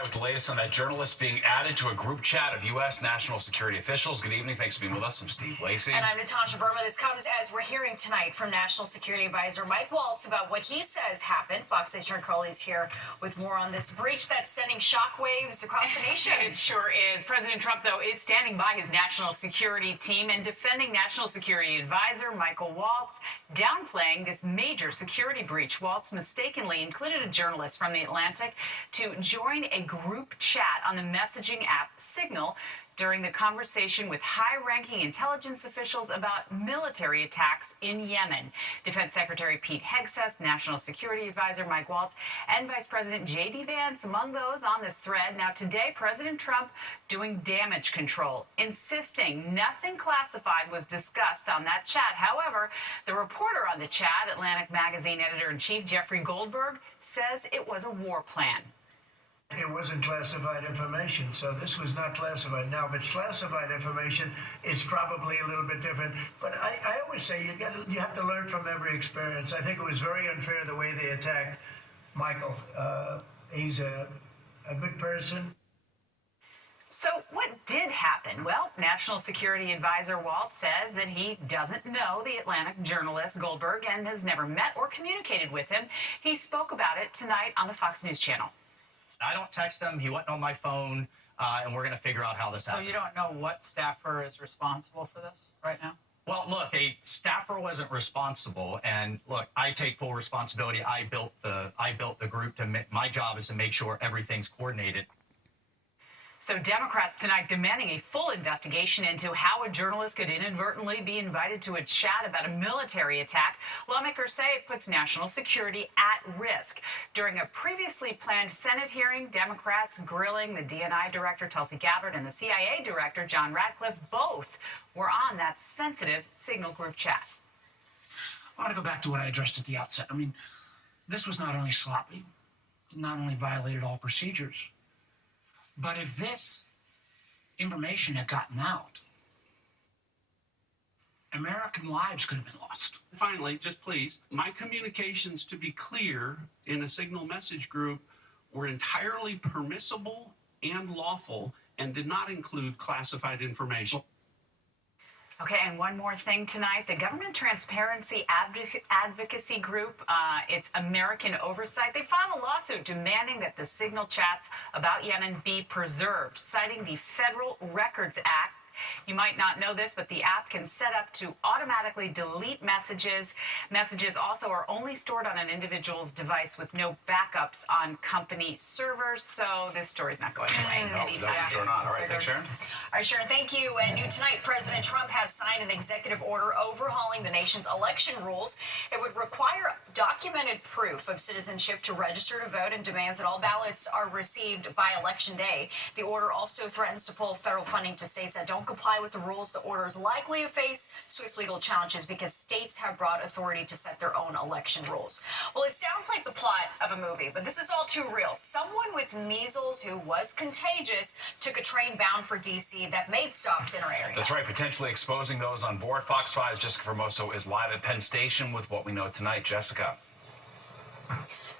With the latest on that journalist being added to a group chat of U.S. national security officials. Good evening. Thanks for being with us. I'm Steve Lacey. And I'm Natasha Verma. This comes as we're hearing tonight from National Security Advisor Mike Waltz about what he says happened. Fox 8's Sharon Crowley is here with more on this breach that's sending shockwaves across the nation. It sure is. President Trump, though, is standing by his national security team and defending National Security Advisor Michael Waltz, downplaying this major security breach. Waltz mistakenly included a journalist from The Atlantic to join a group chat on the messaging app Signal during the conversation with high-ranking intelligence officials about military attacks in Yemen. Defense Secretary Pete Hegseth, National Security Advisor Mike Waltz, and Vice President J.D. Vance among those on this thread. Now today, President Trump doing damage control, insisting nothing classified was discussed on that chat. However, the reporter on the chat, Atlantic Magazine Editor-in-Chief Jeffrey Goldberg, says it was a war plan. It wasn't classified information, so this was not classified. Now, if it's classified information, it's probably a little bit different. But I always say you have to learn from every experience. I think it was very unfair the way they attacked Michael. He's a good person. So what did happen? Well, National Security Advisor Waltz says that he doesn't know the Atlantic journalist Goldberg and has never met or communicated with him. He spoke about it tonight on the Fox News Channel. I don't text him. He wasn't on my phone, and we're going to figure out how this happened. So you don't know what staffer is responsible for this right now? Well, look, a staffer wasn't responsible, and look, I take full responsibility. I built the group. My job is to make sure everything's coordinated. So Democrats tonight demanding a full investigation into how a journalist could inadvertently be invited to a chat about a military attack. Lawmakers say it puts national security at risk. During a previously planned Senate hearing, Democrats grilling the DNI director, Tulsi Gabbard, and the CIA director, John Ratcliffe, both were on that sensitive Signal group chat. I want to go back to what I addressed at the outset. I mean, this was not only sloppy, it not only violated all procedures, but if this information had gotten out, American lives could have been lost. Finally, just please, my communications, to be clear, in a Signal message group were entirely permissible and lawful and did not include classified information. Okay, and one more thing tonight. The Government Transparency Advocacy Group, it's American Oversight, they filed a lawsuit demanding that the Signal chats about Yemen be preserved, citing the Federal Records Act. You might not know this, but the app can set up to automatically delete messages. Messages also are only stored on an individual's device with no backups on company servers. So this story's not going away. No, that's or not. All right, thanks, Sharon. All right, Sharon, thank you. And new tonight, President Trump has signed an executive order overhauling the nation's election rules. It would require documented proof of citizenship to register to vote and demands that all ballots are received by Election Day. The order also threatens to pull federal funding to states that don't comply with the rules. The order is likely to face swift legal challenges because states have broad authority to set their own election rules. Well, it sounds like the plot of a movie, but this is all too real. Someone with measles who was contagious took a train bound for D.C. that made stops in our area. That's right, potentially exposing those on board. Fox 5's Jessica Formoso is live at Penn Station with what we know tonight. Jessica.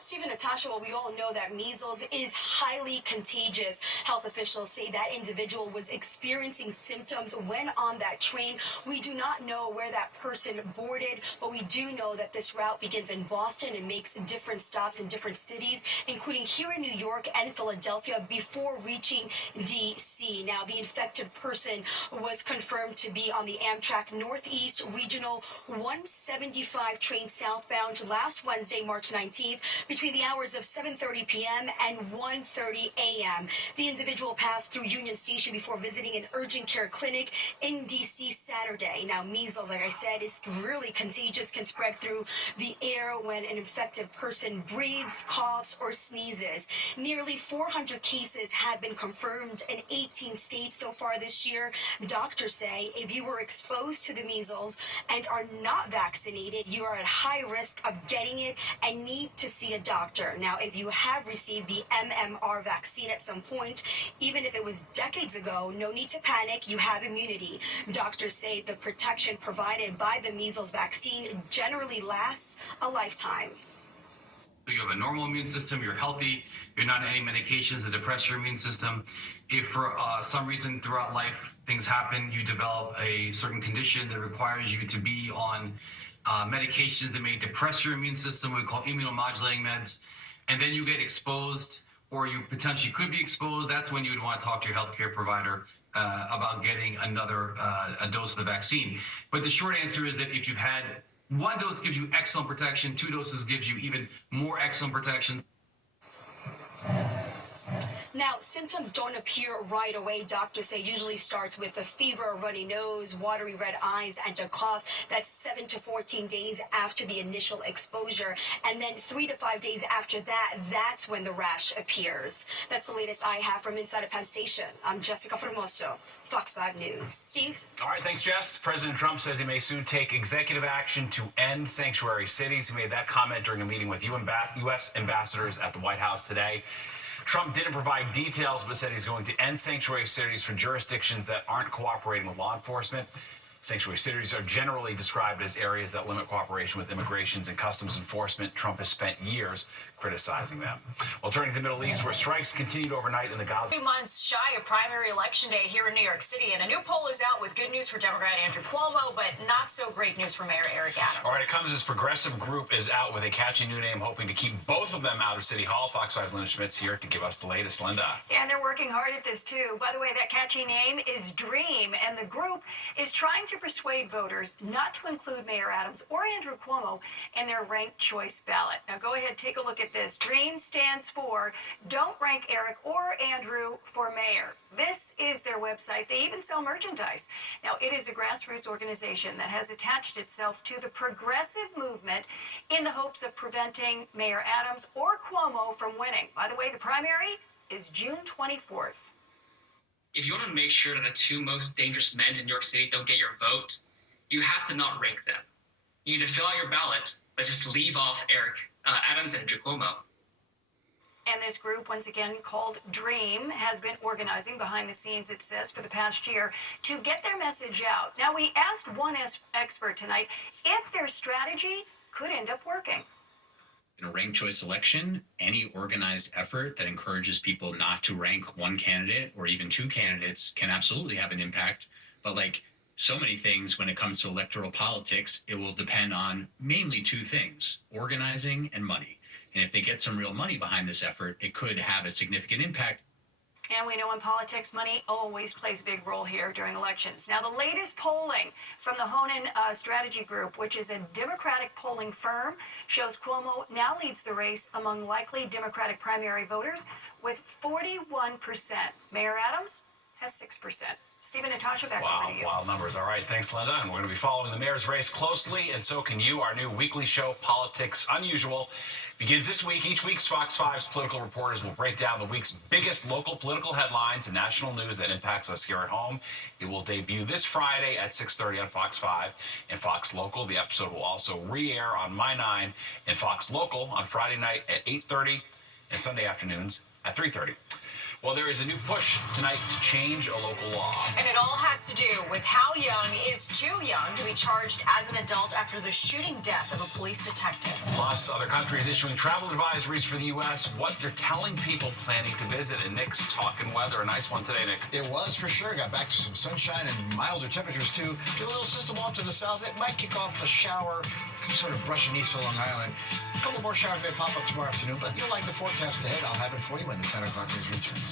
Stephen, Natasha, well, we all know that measles is highly contagious. Health officials say that individual was experiencing symptoms when on that train. We do not know where that person boarded, but we do know that this route begins in Boston and makes different stops in different cities, including here in New York and Philadelphia, before reaching D.C. Now, the infected person was confirmed to be on the Amtrak Northeast Regional 175 train southbound last Wednesday, March 19th, between the hours of 7:30 p.m. and 1:30 a.m. The individual passed through Union Station before visiting an urgent care clinic in D.C. Saturday. Now, measles, like I said, is really contagious, can spread through the air when an infected person breathes, coughs, or sneezes. Nearly 400 cases have been confirmed in 18 states so far this year. Doctors say if you were exposed to the measles and are not vaccinated, you are at high risk of getting it and need to see a doctor. Now, if you have received the MMR vaccine at some point, even if it was decades ago, no need to panic, you have immunity. Doctors say the protection provided by the measles vaccine generally lasts a lifetime. You have a normal immune system, you're healthy, you're not on any medications that depress your immune system. If for some reason throughout life things happen, you develop a certain condition that requires you to be on medications that may depress your immune system, we call immunomodulating meds, and then you get exposed or you potentially could be exposed, that's when you would want to talk to your healthcare provider about getting another a dose of the vaccine. But the short answer is that if you've had one dose gives you excellent protection, 2 doses gives you even more excellent protection. Now, symptoms don't appear right away. Doctors say usually starts with a fever, a runny nose, watery red eyes, and a cough. That's 7 to 14 days after the initial exposure. And then 3 to 5 days after that, that's when the rash appears. That's the latest I have from inside of Penn Station. I'm Jessica Formoso, Fox 5 News. Steve? All right, thanks, Jess. President Trump says he may soon take executive action to end sanctuary cities. He made that comment during a meeting with U.S. ambassadors at the White House today. Trump didn't provide details, but said he's going to end sanctuary cities for jurisdictions that aren't cooperating with law enforcement. Sanctuary cities are generally described as areas that limit cooperation with immigrations and customs enforcement. Trump has spent years criticizing them. Well, turning to the Middle East, where strikes continued overnight in the Gaza. 2 months shy of primary election day here in New York City, and a new poll is out with good news for Democrat Andrew Cuomo, but not so great news for Mayor Eric Adams. All right, it comes as Progressive Group is out with a catchy new name, hoping to keep both of them out of City Hall. Fox 5's Linda Schmidt's here to give us the latest. Linda. Yeah, and they're working hard at this, too. By the way, that catchy name is Dream, and the group is trying to persuade voters not to include Mayor Adams or Andrew Cuomo in their ranked choice ballot. Now, go ahead, take a look at this. Dream stands for Don't Rank Eric or Andrew for Mayor. This is their website. They even sell merchandise. Now, it is a grassroots organization that has attached itself to the progressive movement in the hopes of preventing Mayor Adams or Cuomo from winning. By the way, the primary is June 24th. If you want to make sure that the 2 most dangerous men in New York City don't get your vote, you have to not rank them. You need to fill out your ballot, but just leave off Eric Adams and Andrew Cuomo. And this group, once again called Dream, has been organizing behind the scenes, it says, for the past year to get their message out. Now, we asked one expert tonight if their strategy could end up working. In a ranked choice election, any organized effort that encourages people not to rank one candidate or even 2 candidates can absolutely have an impact. But like so many things when it comes to electoral politics, it will depend on mainly 2 things, organizing and money. And if they get some real money behind this effort, it could have a significant impact. And we know in politics, money always plays a big role here during elections. Now, the latest polling from the Honan Strategy Group, which is a Democratic polling firm, shows Cuomo now leads the race among likely Democratic primary voters with 41%. Mayor Adams has 6%. Stephen, Natasha, back over to you. Wild numbers. All right, thanks, Linda. And we're going to be following the mayor's race closely, and so can you. Our new weekly show, Politics Unusual, begins this week. Each week's Fox 5's political reporters will break down the week's biggest local political headlines and national news that impacts us here at home. It will debut this Friday at 6:30 on Fox 5 and Fox Local. The episode will also re-air on My 9 and Fox Local on Friday night at 8:30 and Sunday afternoons at 3:30. Well, there is a new push tonight to change a local law. And it all has to do with how young is too young to be charged as an adult after the shooting death of a police detective. Plus, other countries issuing travel advisories for the U.S., what they're telling people planning to visit. And Nick's talking weather. A nice one today, Nick. It was for sure. Got back to some sunshine and milder temperatures, too. Do a little system off to the south. It might kick off a shower, sort of brushing east of Long Island. A couple more showers may pop up tomorrow afternoon, but you'll like the forecast ahead. I'll have it for you when the 10 o'clock news returns.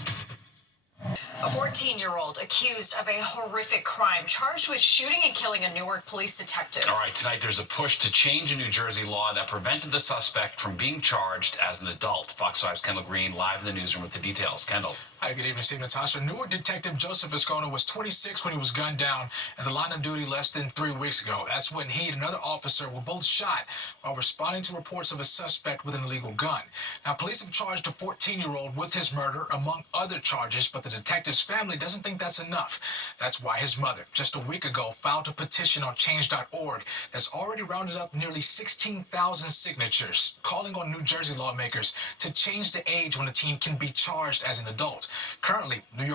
A 14-year-old accused of a horrific crime, charged with shooting and killing a Newark police detective. All right, tonight there's a push to change a New Jersey law that prevented the suspect from being charged as an adult. Fox 5's Kendall Green live in the newsroom with the details. Kendall. Hi, good evening, Steve, Natasha. Newark detective Joseph Visconti was 26 when he was gunned down at the line of duty less than 3 weeks ago. That's when he and another officer were both shot while responding to reports of a suspect with an illegal gun. Now, police have charged a 14-year-old with his murder, among other charges, but the detective's family doesn't think that's enough. That's why his mother, just a week ago, filed a petition on change.org that's already rounded up nearly 16,000 signatures, calling on New Jersey lawmakers to change the age when a teen can be charged as an adult. Currently, New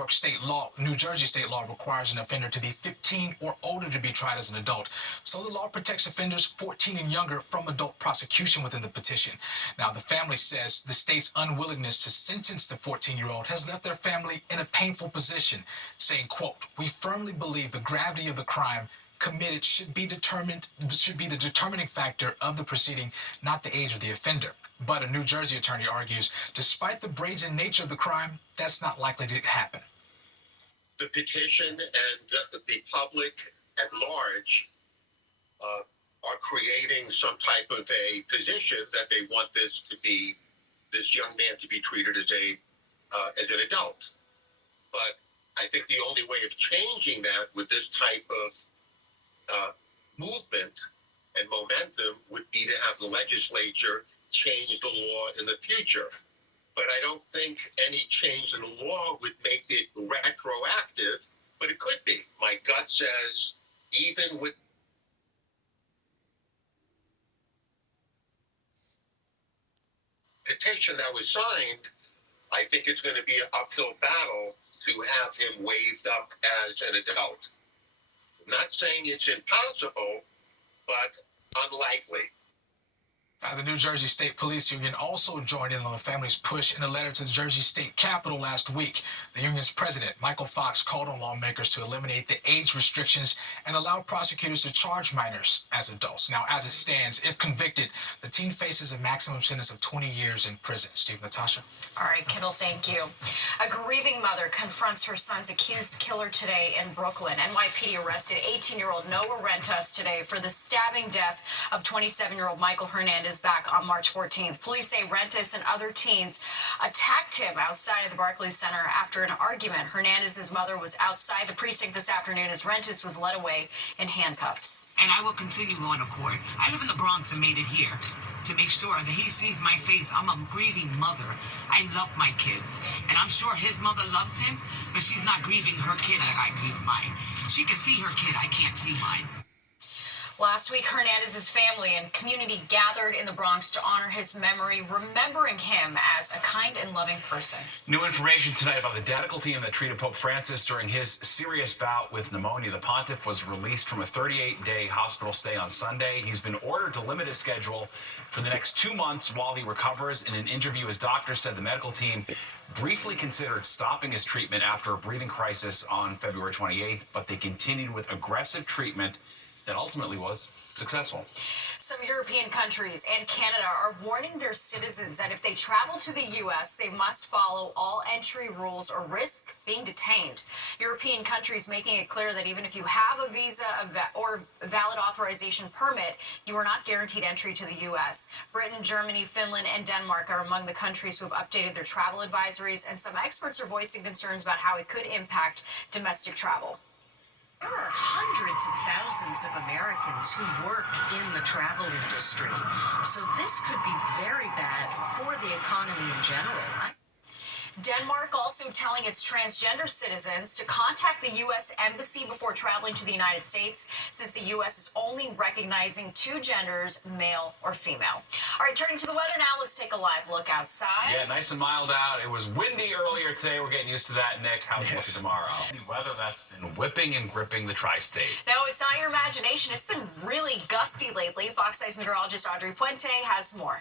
Jersey state law requires an offender to be 15 or older to be tried as an adult. So the law protects offenders 14 and younger from adult prosecution within the petition. Now, the family says the state's unwillingness to sentence the 14-year-old has left their family in a painful position, saying, quote, "We firmly believe the gravity of the crime committed should be the determining factor of the proceeding, not the age of the offender." But a New Jersey attorney argues, despite the brazen nature of the crime, that's not likely to happen. The petition and the public at large are creating some type of a position that they want this young man to be treated as an adult. But I think the only way of changing that with this type of movement and momentum would be to have the legislature change the law in the future. But I don't think any change in the law would make it retroactive, but it could be. My gut says even with petition that was signed, I think it's going to be an uphill battle to have him waived up as an adult. I'm not saying it's impossible, but unlikely. The New Jersey State Police Union also joined in on the family's push in a letter to the Jersey State Capitol last week. The union's president, Michael Fox, called on lawmakers to eliminate the age restrictions and allow prosecutors to charge minors as adults. Now, as it stands, if convicted, the teen faces a maximum sentence of 20 years in prison. Steve, Natasha. All right, Kittle, thank you. A grieving mother confronts her son's accused killer today in Brooklyn. NYPD arrested 18-year-old Noah Rentas today for the stabbing death of 27-year-old Michael Hernandez back on March 14th. Police say Rentas and other teens attacked him outside of the Barclays Center after an argument. Hernandez's mother was outside the precinct this afternoon as Rentas was led away in handcuffs. And I will continue going to court. I live in the Bronx and made it here to make sure that he sees my face. I'm a grieving mother. I love my kids. And I'm sure his mother loves him, but she's not grieving her kid like I grieve mine. She can see her kid, I can't see mine. Last week, Hernandez's family and community gathered in the Bronx to honor his memory, remembering him as a kind and loving person. New information tonight about the medical team that treated Pope Francis during his serious bout with pneumonia. The pontiff was released from a 38-day hospital stay on Sunday. He's been ordered to limit his schedule for the next 2 months while he recovers. In an interview, his doctor said the medical team briefly considered stopping his treatment after a breathing crisis on February 28th, but they continued with aggressive treatment that ultimately was successful. Some European countries and Canada are warning their citizens that if they travel to the U.S., they must follow all entry rules or risk being detained. European countries making it clear that even if you have a visa or valid authorization permit, you are not guaranteed entry to the U.S. Britain, Germany, Finland, and Denmark are among the countries who have updated their travel advisories, and some experts are voicing concerns about how it could impact domestic travel. There are hundreds of thousands of Americans who work in the travel industry, so this could be very bad for the economy in general. Denmark also telling its transgender citizens to contact the U.S. Embassy before traveling to the United States, since the U.S. is only recognizing two genders, male or female. All right, turning to the weather now, let's take a live look outside. Yeah, nice and mild out. It was windy earlier today. We're getting used to that. Nick, how's it looking tomorrow? The weather that's been whipping and gripping the tri-state. No, it's not your imagination. It's been really gusty lately. Fox 5's meteorologist Audrey Puente has more.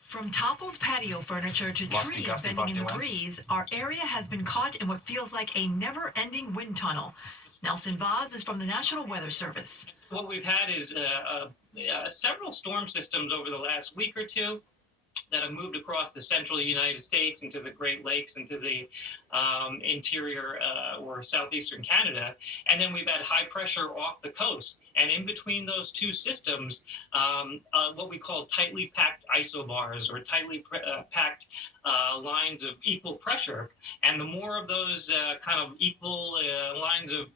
From toppled patio furniture to trees bending in the breeze, our area has been caught in what feels like a never-ending wind tunnel. Nelson Vaz is from the National Weather Service. What we've had is several storm systems over the last week or two that have moved across the central United States into the Great Lakes, into the interior or southeastern Canada. And then we've had high pressure off the coast. And in between those two systems, what we call tightly packed isobars or tightly packed lines of equal pressure. And the more of those kind of equal lines of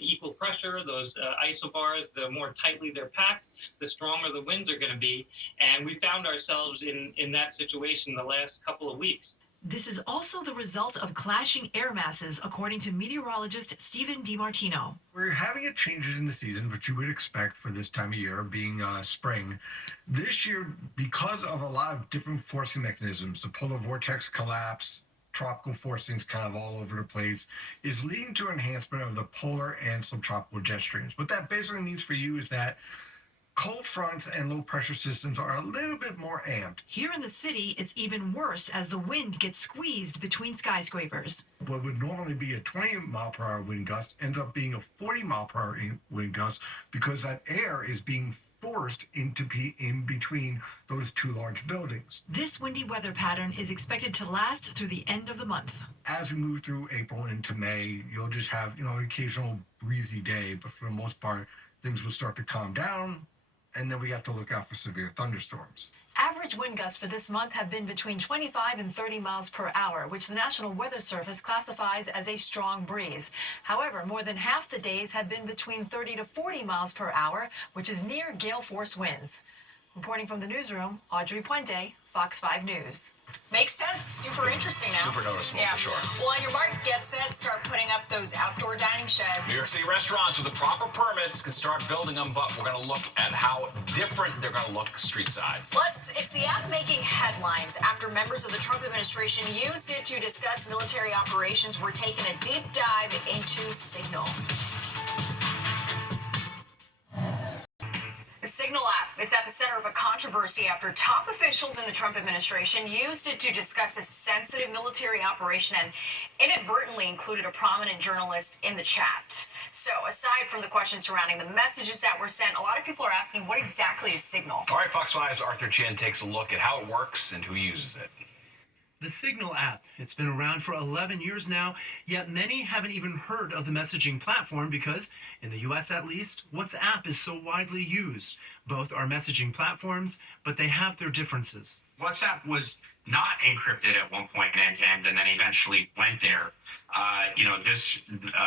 equal pressure, those isobars, the more tightly they're packed, the stronger the winds are going to be. And we found ourselves in that situation the last couple of weeks. This is also the result of clashing air masses, according to meteorologist Stephen DiMartino. We're having a changes in the season, which you would expect for this time of year, being spring. This year, because of a lot of different forcing mechanisms, the polar vortex collapse, tropical forcings kind of all over the place, is leading to enhancement of the polar and subtropical jet streams. What that basically means for you is that cold fronts and low pressure systems are a little bit more amped. Here in the city, it's even worse as the wind gets squeezed between skyscrapers. What would normally be a 20-mile-per-hour wind gust ends up being a 40-mile-per-hour wind gust because that air is being forced in between those two large buildings. This windy weather pattern is expected to last through the end of the month. As we move through April into May, you'll just have, occasional breezy day, but for the most part, things will start to calm down. And then we have to look out for severe thunderstorms. Average wind gusts for this month have been between 25 and 30 miles per hour, which the National Weather Service classifies as a strong breeze. However, more than half the days have been between 30 to 40 miles per hour, which is near gale force winds. Reporting from the newsroom, Audrey Puente, Fox 5 News. Makes sense. Super interesting now. Super noticeable, for sure. Well, on your mark, get set, start putting up those outdoor dining sheds. New York City restaurants with the proper permits can start building them, but we're going to look at how different they're going to look street side. Plus, it's the app making headlines after members of the Trump administration used it to discuss military operations. We're taking a deep dive into Signal. The Signal app, it's at the center of a controversy after top officials in the Trump administration used it to discuss a sensitive military operation and inadvertently included a prominent journalist in the chat. So aside from the questions surrounding the messages that were sent, a lot of people are asking, what exactly is Signal? All right, Fox 5's Arthur Chin takes a look at how it works and who uses it. The Signal app. It's been around for 11 years now, yet many haven't even heard of the messaging platform because, in the US at least, WhatsApp is so widely used. Both are messaging platforms, but they have their differences. WhatsApp was not encrypted at one point end-to-end and then eventually went there. This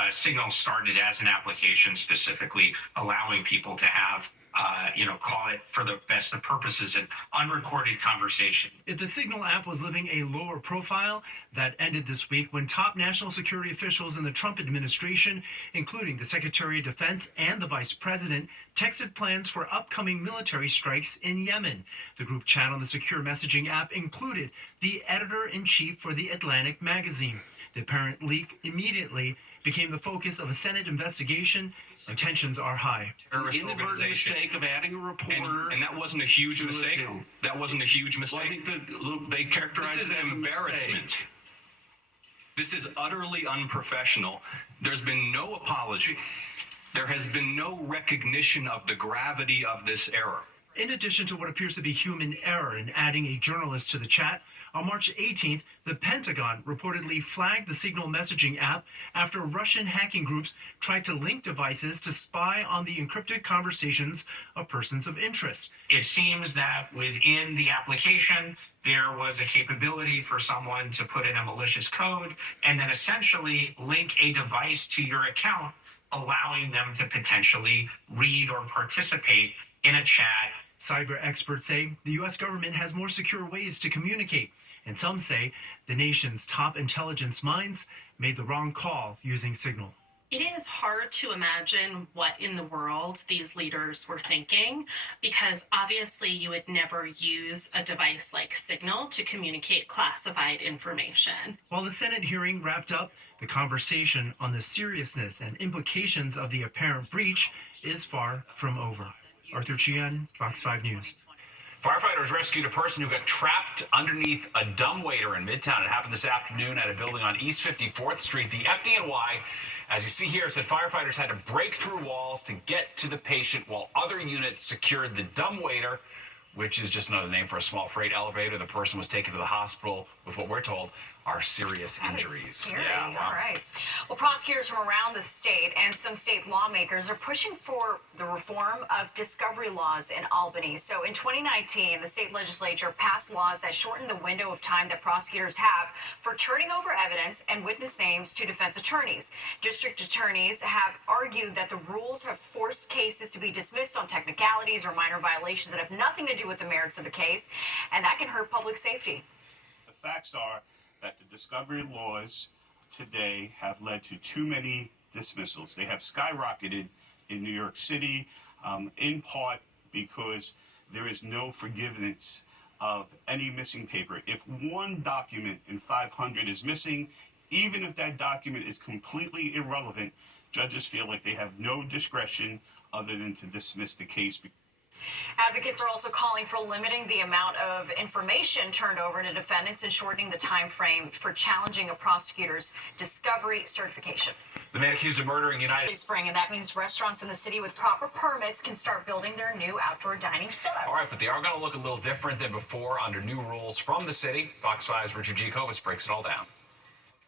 Signal started as an application specifically allowing people to have call it for the best of purposes, an unrecorded conversation. If the Signal app was living a lower profile, that ended this week when top national security officials in the Trump administration, including the Secretary of Defense and the Vice President, texted plans for upcoming military strikes in Yemen. The group chat on the secure messaging app included the editor-in-chief for The Atlantic magazine. The apparent leak immediately became the focus of a Senate investigation, and tensions are high. Terrorist organization. Mistake of adding a reporter, and that wasn't a huge mistake. That wasn't a huge mistake. Well, I think they characterized it as embarrassment. This is utterly unprofessional. There's been no apology. There has been no recognition of the gravity of this error. In addition to what appears to be human error in adding a journalist to the chat, on March 18th, the Pentagon reportedly flagged the Signal messaging app after Russian hacking groups tried to link devices to spy on the encrypted conversations of persons of interest. It seems that within the application, there was a capability for someone to put in a malicious code and then essentially link a device to your account, allowing them to potentially read or participate in a chat. Cyber experts say the U.S. government has more secure ways to communicate, and some say the nation's top intelligence minds made the wrong call using Signal. It is hard to imagine what in the world these leaders were thinking, because obviously you would never use a device like Signal to communicate classified information. While the Senate hearing wrapped up, the conversation on the seriousness and implications of the apparent breach is far from over. Arthur Chien, Fox 5 News. Firefighters rescued a person who got trapped underneath a dumbwaiter in Midtown. It happened this afternoon at a building on East 54th Street. The FDNY, as you see here, said firefighters had to break through walls to get to the patient while other units secured the dumbwaiter, which is just another name for a small freight elevator. The person was taken to the hospital with what we're told are serious injuries. Is scary. Yeah, wow. All right. Well, prosecutors from around the state and some state lawmakers are pushing for the reform of discovery laws in Albany. So in 2019, the state legislature passed laws that shorten the window of time that prosecutors have for turning over evidence and witness names to defense attorneys. District attorneys have argued that the rules have forced cases to be dismissed on technicalities or minor violations that have nothing to do with the merits of a case, and that can hurt public safety. The facts are that the discovery laws today have led to too many dismissals. They have skyrocketed in New York City, in part because there is no forgiveness of any missing paper. If one document in 500 is missing, even if that document is completely irrelevant, judges feel like they have no discretion other than to dismiss the case. Advocates are also calling for limiting the amount of information turned over to defendants and shortening the time frame for challenging a prosecutor's discovery certification. The man accused of murdering United Spring, and that means restaurants in the city with proper permits can start building their new outdoor dining setups. All right, but they are going to look a little different than before under new rules from the city. Fox 5's Richard Giacobas breaks it all down.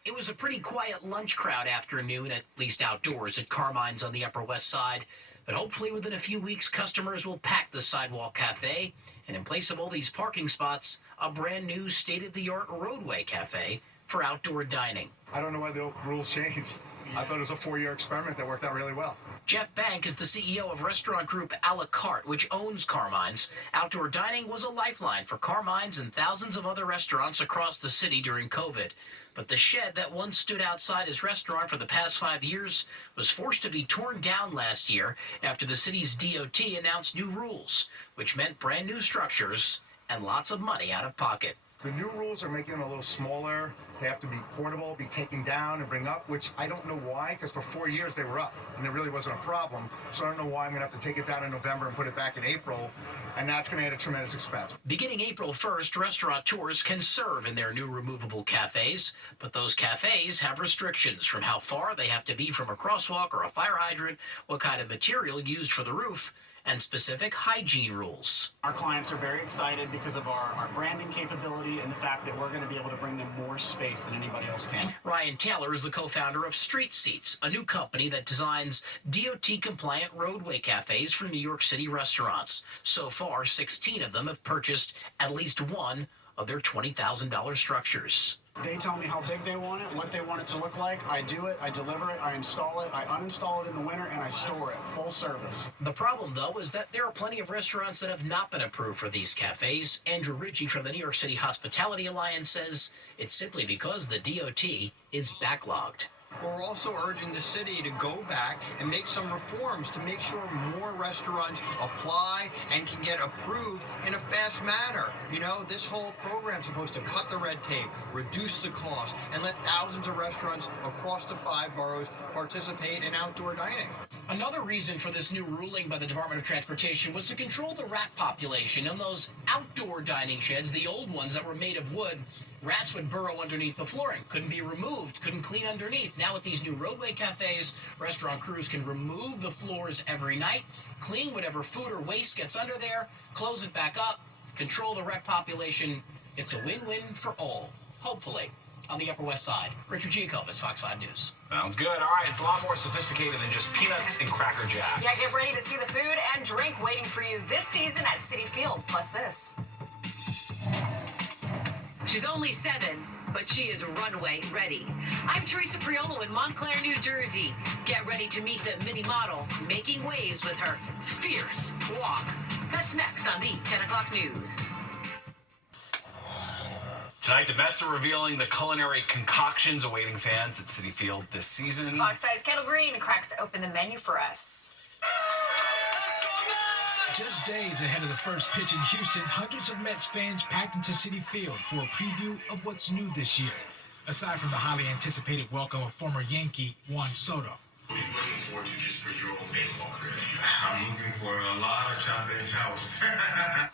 It was a pretty quiet lunch crowd afternoon, at least outdoors, at Carmine's on the Upper West Side. But hopefully within a few weeks, customers will pack the Sidewalk Cafe, and in place of all these parking spots, a brand new state-of-the-art roadway cafe for outdoor dining. I don't know why the rules changed. I thought it was a 4-year experiment that worked out really well. Jeff Bank is the CEO of restaurant group A La Carte, which owns Carmine's. Outdoor dining was a lifeline for Carmine's and thousands of other restaurants across the city during COVID. But the shed that once stood outside his restaurant for the past 5 years was forced to be torn down last year after the city's DOT announced new rules, which meant brand new structures and lots of money out of pocket. The new rules are making them a little smaller. They have to be portable, be taken down and bring up, which I don't know why, because for 4 years they were up and it really wasn't a problem. So I don't know why I'm going to have to take it down in November and put it back in April, and that's going to add a tremendous expense. Beginning April 1st, restaurateurs can serve in their new removable cafes, but those cafes have restrictions from how far they have to be from a crosswalk or a fire hydrant, what kind of material used for the roof, and specific hygiene rules. Our clients are very excited because of our branding capability and the fact that we're going to be able to bring them more space than anybody else can. Ryan Taylor is the co-founder of Street Seats, a new company that designs DOT-compliant roadway cafes for New York City restaurants. So far, 16 of them have purchased at least one of their $20,000 structures. They tell me how big they want it, what they want it to look like. I do it, I deliver it, I install it, I uninstall it in the winter, and I store it, full service. The problem, though, is that there are plenty of restaurants that have not been approved for these cafes. Andrew Ritchie from the New York City Hospitality Alliance says it's simply because the DOT is backlogged. We're also urging the city to go back and make some reforms to make sure more restaurants apply and can get approved in a fast manner. You know, this whole program's supposed to cut the red tape, reduce the cost, and let thousands of restaurants across the 5 boroughs participate in outdoor dining. Another reason for this new ruling by the Department of Transportation was to control the rat population in those outdoor dining sheds, the old ones that were made of wood. Rats would burrow underneath the flooring, couldn't be removed, couldn't clean underneath. Now with these new roadway cafes, restaurant crews can remove the floors every night, clean whatever food or waste gets under there, close it back up, control the rat population. It's a win-win for all, hopefully. On the Upper West Side, Richard Giacobas, Fox 5 News. Sounds good. All right, it's a lot more sophisticated than just peanuts and Cracker Jacks. Yeah, get ready to see the food and drink waiting for you this season at Citi Field. Plus this. She's only 7, but she is runway ready. I'm Teresa Priolo in Montclair, New Jersey. Get ready to meet the mini model making waves with her fierce walk. That's next on the 10 o'clock news. Tonight, the Mets are revealing the culinary concoctions awaiting fans at Citi Field this season. Fox 5's Kendall Green cracks open the menu for us. Just days ahead of the first pitch in Houston, hundreds of Mets fans packed into Citi Field for a preview of what's new this year. Aside from the highly anticipated welcome of former Yankee Juan Soto. What are you looking forward to just for your own baseball career? I'm looking for a lot of chocolate and showers.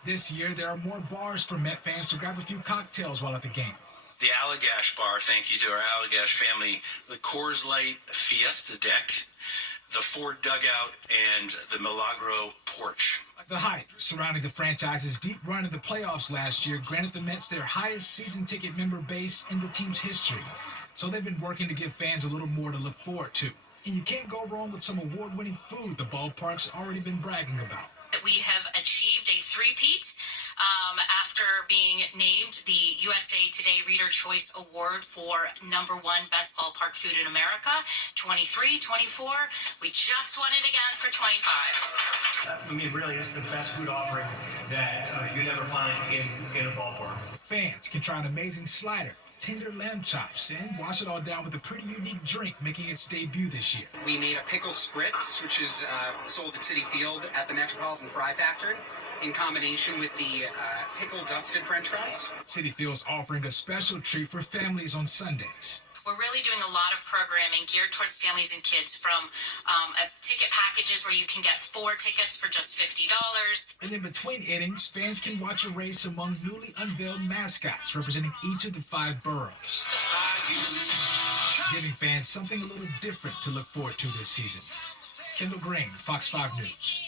This year, there are more bars for Met fans to grab a few cocktails while at the game. The Allagash Bar, thank you to our Allagash family. The Coors Light Fiesta Deck, the Ford Dugout, and the Milagro Porch. The hype surrounding the franchise's deep run in the playoffs last year granted the Mets their highest season ticket member base in the team's history. So they've been working to give fans a little more to look forward to. And you can't go wrong with some award-winning food the ballpark's already been bragging about. We have achieved a three-peat after being named the USA Today Reader Choice Award for #1 Best Ballpark Food in America, 23, 24. We just won it again for 25. I mean, really, it's the best food offering that you'd ever find in a ballpark. Fans can try an amazing slider, tender lamb chops, and wash it all down with a pretty unique drink making its debut this year. We made a pickle spritz, which is sold at Citi Field at the Metropolitan Fry Factory, in combination with the pickle dusted French fries. Citi Field is offering a special treat for families on Sundays. We're really doing a lot of programming geared towards families and kids, from ticket packages where you can get 4 tickets for just $50. And in between innings, fans can watch a race among newly unveiled mascots representing each of the 5 boroughs, giving fans something a little different to look forward to this season. Kendall Green, Fox 5 News.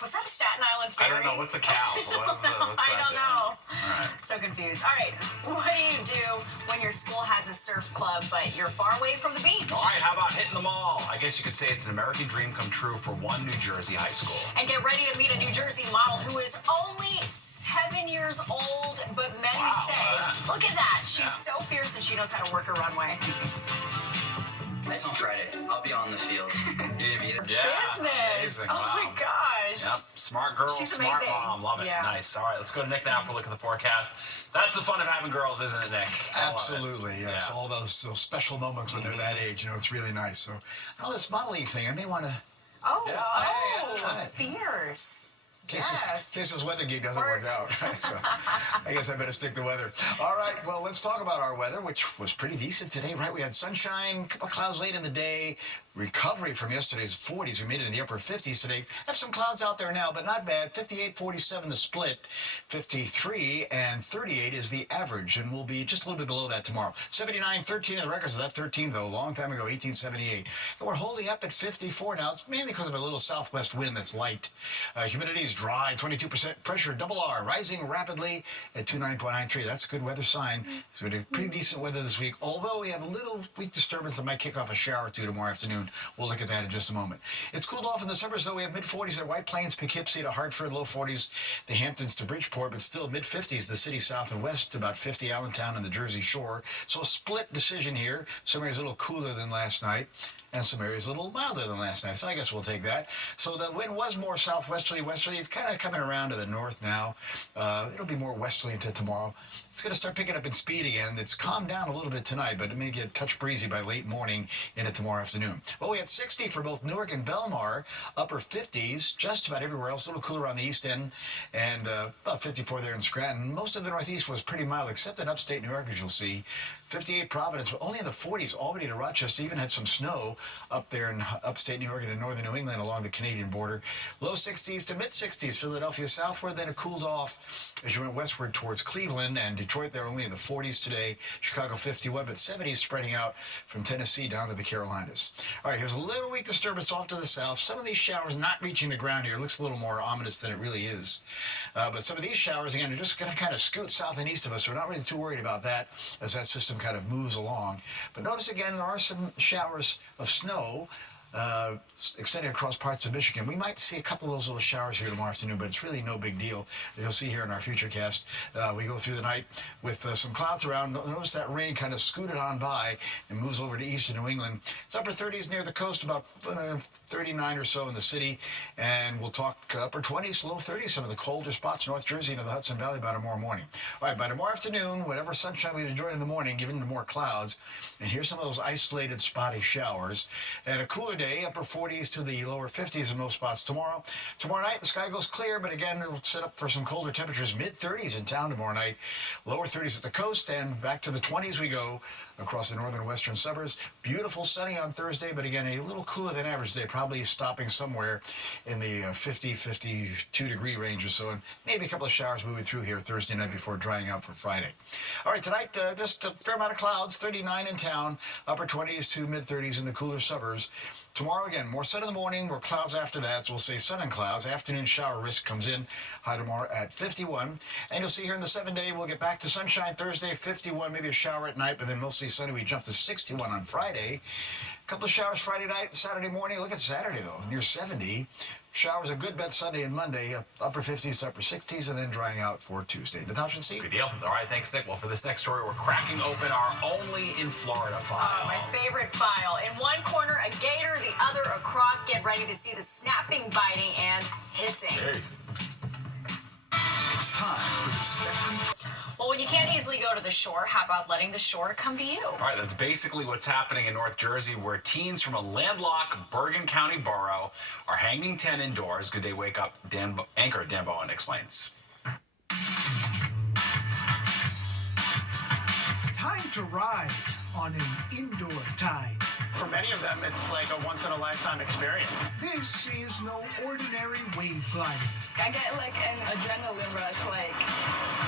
Was that a Staten Island ferry? I don't know. What's a cow? What's I don't know. All right. So confused. All right. What do you do when your school has a surf club, but you're far away from the beach? All right. How about hitting the mall? I guess you could say it's an American dream come true for one New Jersey high school. And get ready to meet a New Jersey model who is only 7 years old, but many say, look at that. She's so fierce and she knows how to work a runway. It's on Friday. I'll be on the field. You're gonna be there. Yeah. Business. Amazing. Oh Wow. my gosh. Yep. Smart girl, She's smart amazing. mom. Love it. Yeah. Nice. All right. Let's go to Nick now for a look at the forecast. That's the fun of having girls, isn't it, Nick? I love it. Absolutely, yes. All those special moments when they're that age, it's really nice. So, this modeling thing, I may want to. Fierce. In case this weather gig doesn't work out. So I guess I better stick to weather. All right, well, let's talk about our weather, which was pretty decent today, right? We had sunshine, a couple of clouds late in the day, recovery from yesterday's 40s. We made it in the upper 50s today. Have some clouds out there now, but not bad. 58, 47 the split, 53 and 38 is the average, and we'll be just a little bit below that tomorrow. 79, 13 of the records. That 13, though, a long time ago, 1878. And we're holding up at 54 now. It's mainly because of a little southwest wind that's light. Humidity is dry, 22%. Pressure, double R, rising rapidly at 29.93. That's a good weather sign. So we had pretty decent weather this week, although we have a little weak disturbance that might kick off a shower or two tomorrow afternoon. We'll look at that in just a moment. It's cooled off in the suburbs, though. We have mid-40s at White Plains, Poughkeepsie to Hartford, low 40s, the Hamptons to Bridgeport, but still mid-50s, the city south and west, to about 50 Allentown and the Jersey Shore. So a split decision here. Some areas a little cooler than last night, and some areas a little milder than last night. So I guess we'll take that. So the wind was more southwesterly, westerly. It's kind of coming around to the north now. It'll be more westerly into tomorrow. It's going to start picking up in speed again. It's calmed down a little bit tonight, but it may get a touch breezy by late morning into tomorrow afternoon. Well, we had 60 for both Newark and Belmar, upper 50s, just about everywhere else. A little cooler on the east end, and about 54 there in Scranton. Most of the northeast was pretty mild, except in upstate New York, as you'll see. 58 Providence, but only in the 40s. Albany to Rochester even had some snow up there in upstate New York and in northern New England along the Canadian border. Low 60s to mid 60s, Philadelphia southward. Then it cooled off as you went westward towards Cleveland and Detroit. They're only in the 40s today. Chicago 51, but 70s spreading out from Tennessee down to the Carolinas. All right, here's a little weak disturbance off to the south. Some of these showers not reaching the ground here. It looks a little more ominous than it really is. But some of these showers, again, are just going to kind of scoot south and east of us. So we're not really too worried about that as that system kind of moves along. But notice again, there are some showers of snow extending across parts of Michigan. We might see a couple of those little showers here tomorrow afternoon, but it's really no big deal. You'll see here in our future cast, we go through the night with some clouds around. Notice that rain kind of scooted on by and moves over to eastern New England. It's upper 30s near the coast, about 39 or so in the city, and we'll talk upper 20s, low 30s, some of the colder spots, North Jersey into the Hudson Valley by tomorrow morning. All right, by tomorrow afternoon, whatever sunshine we've enjoyed in the morning, given the more clouds, and here's some of those isolated spotty showers. And a cooler day, upper 40s to the lower 50s in most spots tomorrow. Tomorrow night, the sky goes clear, but again, it'll set up for some colder temperatures, mid-30s in town tomorrow night, lower 30s at the coast, and back to the 20s we go across the northern western suburbs. Beautiful sunny on Thursday, but again, a little cooler than average day, probably stopping somewhere in the 50, 52 degree range or so, and maybe a couple of showers moving through here Thursday night before drying out for Friday. All right, tonight, just a fair amount of clouds, 39 in town, upper 20s to mid-30s in the cooler suburbs. Tomorrow, again, more sun in the morning, more clouds after that, so we'll say sun and clouds. Afternoon shower risk comes in, high tomorrow at 51. And you'll see here in the 7-day, we'll get back to sunshine Thursday, 51, maybe a shower at night, but then mostly sunny. We jump to 61 on Friday. A couple of showers Friday night, Saturday morning. Look at Saturday, though, near 70. Showers a good bet Sunday and Monday, upper 50s to upper 60s, and then drying out for Tuesday. Natasha and Steve. Good deal. All right, thanks, Nick. Well, for this next story, we're cracking open our only in Florida file. My favorite file. In one corner, a gator, the other, a croc. Get ready to see the snapping, biting, and hissing. It's time for the Spectrum. Well, when you can't easily go to the shore, how about letting the shore come to you? All right, that's basically what's happening in North Jersey, where teens from a landlocked Bergen County borough are hanging 10 indoors. Good day, wake up. Anchor Dan Bowen explains. to ride on an indoor tide. For many of them, it's like a once-in-a-lifetime experience. This is no ordinary wave gliding. I get like an adrenaline rush, like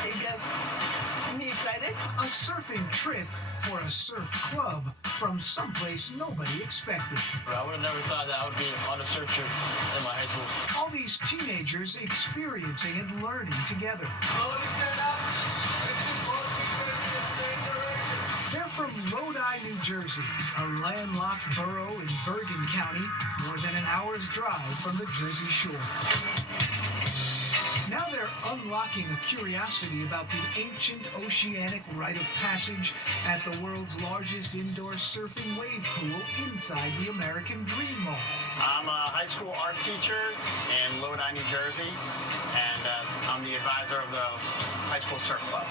it gets me excited. A surfing trip for a surf club from someplace nobody expected. I would have never thought that I would be on a surf trip in my high school. All these teenagers experiencing and learning together. They're from Lodi, New Jersey, a landlocked borough in Bergen County, more than an hour's drive from the Jersey Shore. Now they're unlocking a curiosity about the ancient oceanic rite of passage at the world's largest indoor surfing wave pool inside the American Dream Mall. I'm a high school art teacher in Lodi, New Jersey, and I'm the advisor of the high school surf club.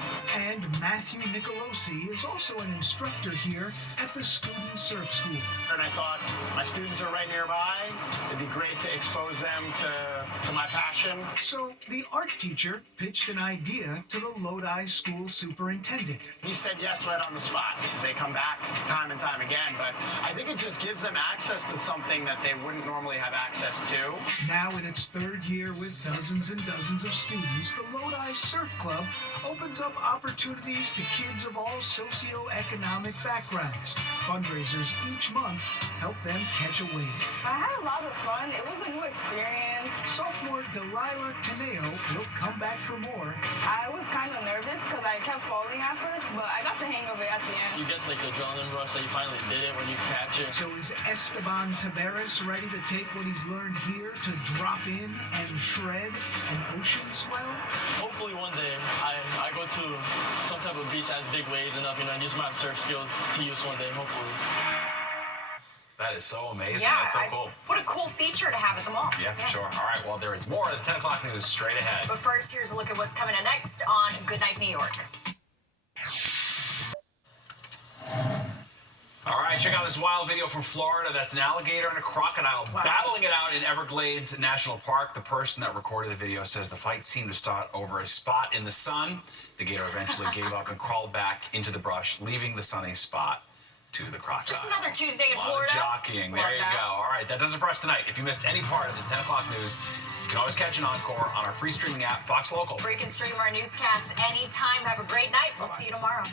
And Matthew Nicolosi is also an instructor here at the Student Surf School. And I thought, my students are right nearby. It'd be great to expose them to my passion. So the art teacher pitched an idea to the Lodi school superintendent. He said yes right on the spot. They come back time and time again, but I think it just gives them access to something that they wouldn't normally have access to. Now in its third year with dozens and dozens of students, the Lodi Surf Club opens up opportunities to kids of all socioeconomic backgrounds. Fundraisers each month help them catch a wave. I had a lot of fun. It was a new experience. Sophomore Delilah Teneo will come back for more. I was kind of nervous because I kept falling at first, but I got the hang of it at the end. You get like the adrenaline rush that you finally did it when you catch it. So is Esteban Taveras ready to take what he's learned here to drop in and shred an ocean swell? Hopefully one day I go to some type of beach that has big waves enough, and use my surf skills to use one day, hopefully. That is so amazing. Yeah, That's so cool. What a cool feature to have at the mall. Yeah, for sure. All right, well, there is more of the 10 o'clock news straight ahead. But first, here's a look at what's coming in next on Good Night New York. All right, check out this wild video from Florida. That's an alligator and a crocodile battling it out in Everglades National Park. The person that recorded the video says the fight seemed to start over a spot in the sun. The gator eventually gave up and crawled back into the brush, leaving the sunny spot to the crocodile. Just another Tuesday in Florida. Jockeying. There you go. All right, that does it for us tonight. If you missed any part of the 10 o'clock news, you can always catch an encore on our free streaming app, Fox Local. Free can stream our newscasts anytime. Have a great night. We'll see you tomorrow.